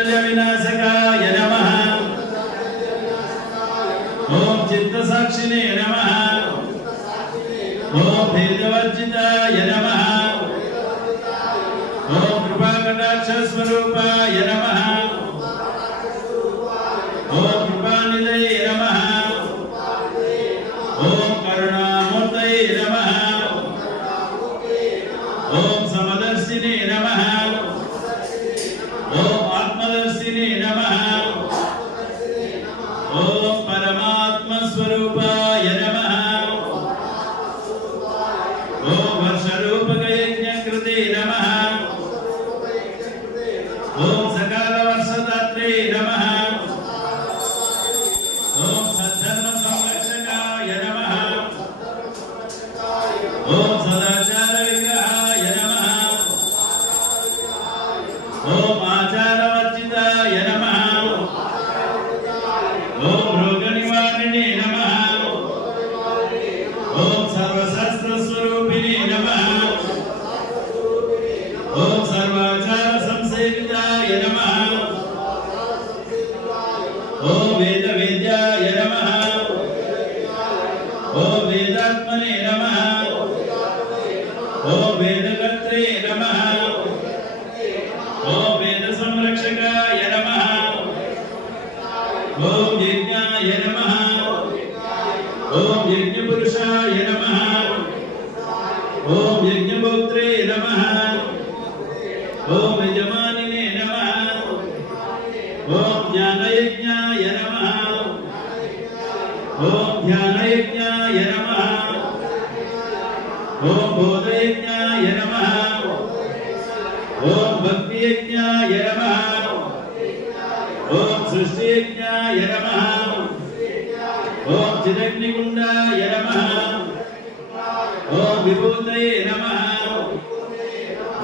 चांचल्य विनाशकाय नमः। ओम चित्तसाक्षिणे नमः। ओम भेदवर्जिताय नमः। ओम कृपाकटाक्ष स्वरूपाय नमः। ओम कृपानिधये नमः। ओम करुणामूर्तये नमः। ओम समदर्शिने नमः। ओम आत्मदर्शिने नमः। ओम परमात्म स्वरूपाय नमः। ओम वर्षरूपक यज्ञकृते नमः। ओम सकाल वर्षदात्रे नमः। ओम सद्धर्म संरक्षकाय नमः। ओम सदाचार विग्रहाय नमः। ओम आचारवर्जिताय नमः। ओम रोग निवारिणे नमः। ओम सर्वशास्त्र स्वरूपिणे नमः। ओम सर्वाचार संसेविताय नमः। ओम वेद वेद्याय नमः। ओम वेदात्मने नमः। ओम वेदकर्त्रे नमः। ओम वेद संरक्षकाय नमः। ओम यज्ञाय नमः। ओम यज्ञपुरुषाय नमः। ओम यज्ञभोक्त्रे नमः। ओम यजमानिने नमः। ओम ज्ञानयज्ञाय नमः। ओम ध्यानयज्ञाय नमः। ओम बोधयज्ञाय नमः। ओम भक्तियज्ञाय नमः। ओम सृष्टियज्ञाय नमः। ओम चिदग्निकुण्डाय नमः। ओम विभूतये नमः।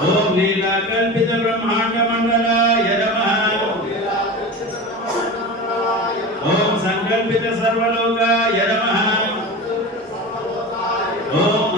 ओम लीलाकल्पित ब्रह्माण्डमण्डलाय नमः। ओम संकल्पित सर्वलोकाय नमः। ओम